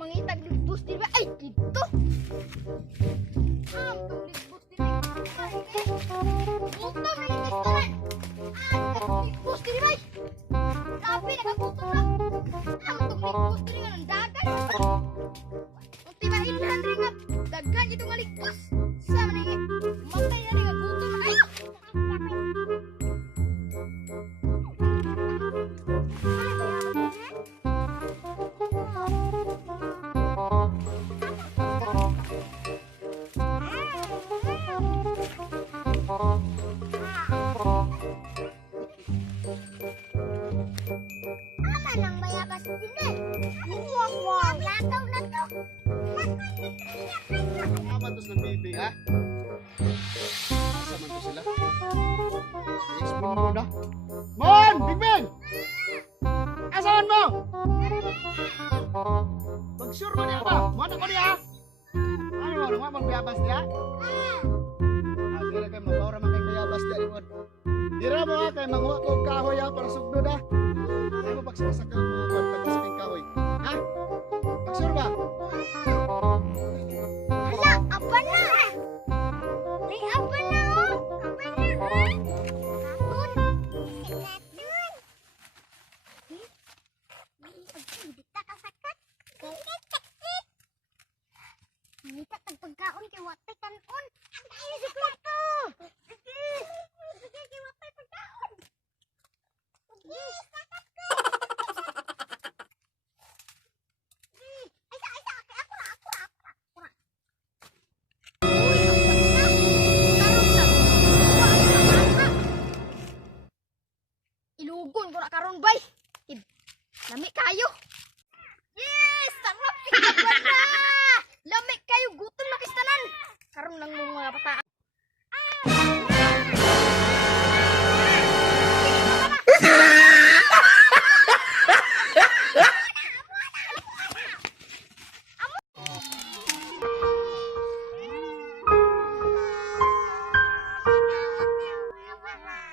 mangitag ligbos diri. Ay, dito. Tong ligbos diri. Gutom na yung restaurant. Ligbos diri bay. Grabe, nakagutom na. Tong ligbos diri nga ng dagan. Ang timahin na rin nga. Dagan ito nga ligbos. Sama na yung matay na rin nga gutom na. Ay! Ama nang mayabas din. Wow, lataw na to. Aman tos ng baby, ha? Asa man to sila? I-explain mo na. Mon! Big Ben! Asahan mo? Mag-sure mo niya ba? Mana ko niya? Ano mo? Nung mga bayabas niya? Dira kayo mabaw raman kayo bayabas niya. Dira mo ha, kayo manguha ko kahoy ha, para sugdo na. Ano mo pagsasaka mo pagkasaping kahoy? Ha? Mag-sure ba? Hala, apa na? May apa na oh. Apa na ha? Kapon. Kapon. Hindi ka kasakat. Hindi ka tagpagkaon kay watay kanon. Ay, si ko to. Sige, kay watay pagkaon. Sige, sakat ko. Ay, sa, ako na. Ilugon ko na karon bay. Lami kayo. Yes! Sarap tingnan na! Lami kayo, gutom na kistanan. Karon lang mong mga bata.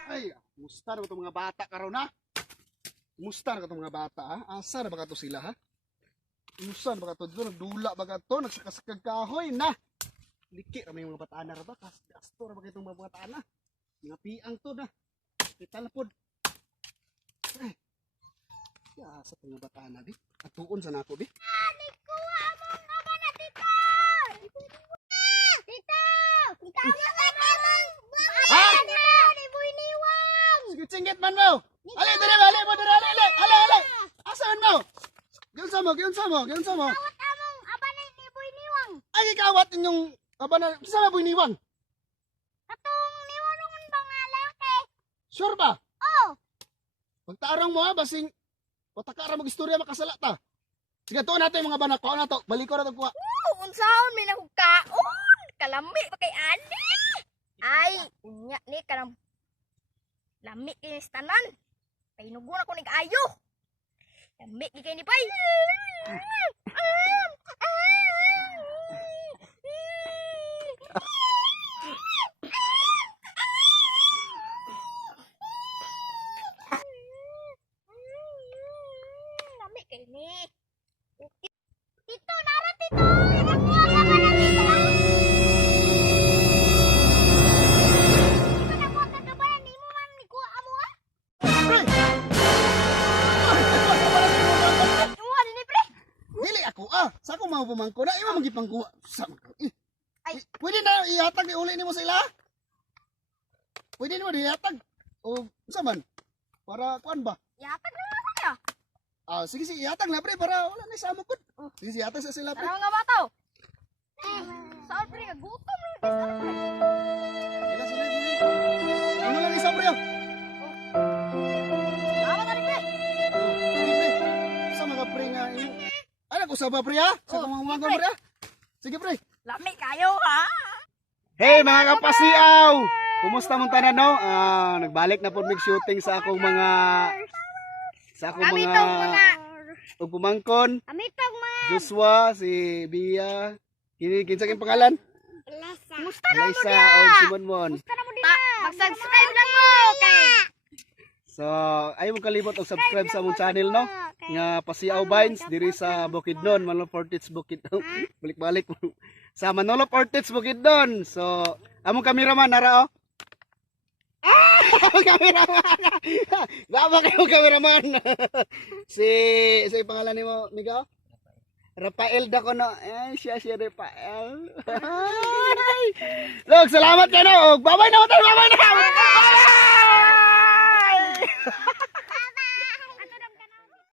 Ay, kumusta na ba itong mga bata karon ha? Kumusta na ba itong mga bata ha? Asa na ba ito sila ha? Kumusta na ba ito? Nagdula ba ito? Nagsakasakag kahoy na! Liki na may mga bataan na ba? Gasto na ba itong mga bataan na? Mga piang to na. Kita na po. Ay, asa itong mga bataan na di? At tuon sa nako di? Kuha mo nga ba na dito? Dito! Tama ka naman! Ha? Ni Boy Niwang! Sige, singgit man mo! Ali, ali mo, ali! Asa man mo? Giunsa mo? Kawat among abanay ni Boy Niwang! Ay, ikawat inyong abanan. Saan na po iniwan? Katong niwanungan ba nga lalaki? Sure ba? Oh! Pagtaarang mo ha, basing patakara mag-istorya makasala ta. Sige, tuon natin yung mga banak. Kuha na to. Balik ko na to kuha. Unsaon may nahugkaon? Kalami ba kay ani? Ay, unya ni kanang lami kay tanan. Painugon ako nig ayo. Lami kay ni Pay. Lami kay ni. Tito, nara tito. Nakuha ka ba na tito? Di ba nakuha ka kabayan? Di mo man nikuha mo ha? Pre! Imuha din ni pre. Dili ako Sa ako mga pumangko na. Iwa magipang kuha. Sa mga Ay. Pwede na ihatag ni uli ni mo sa ila? Pwede ni mo ihatag? O sa man? Para kuan ba? Yatag na ako niya. Sige, ihatag na pre. Para wala na isama ko. Sige, ihatag sa sila pre. Tara mga bataw. Saan pre? Gutom na. Sila. Ano lang isa pre? Tama na rin pre. Sige pre. Sa mga pre nga. Ano ko sa ba pre ha? Sa mga mga pre ha? Sige pre. Lami kayo ha? Hey mga kapasiaw! Kumusta mong tanan no? Nagbalik na po mag-shooting sa akong mga Kami tong mga pumangkon. Kami tong mga Joshua, si Bia, kinsa kayong pangalan? Musta na mo Alaysa dia? o Simonmon. Musta na mo dia? Mag-subscribe lang mo kay So, ayaw mo kalimot og subscribe sa among channel no. Nga Pasiaw Vines diri sa Bukidnon, Manolo Portits Bukidnon. Balik-balik sa Manolo Portits Bukidnon. So, among kameraman nara oh. Kameraman. Gaba kayo kameraman. si pangalan nimo, Migo? Rafael Dacono. Siya Rafael. Look, salamat kayo. Bye-bye na. Bye-bye na. Bye-bye!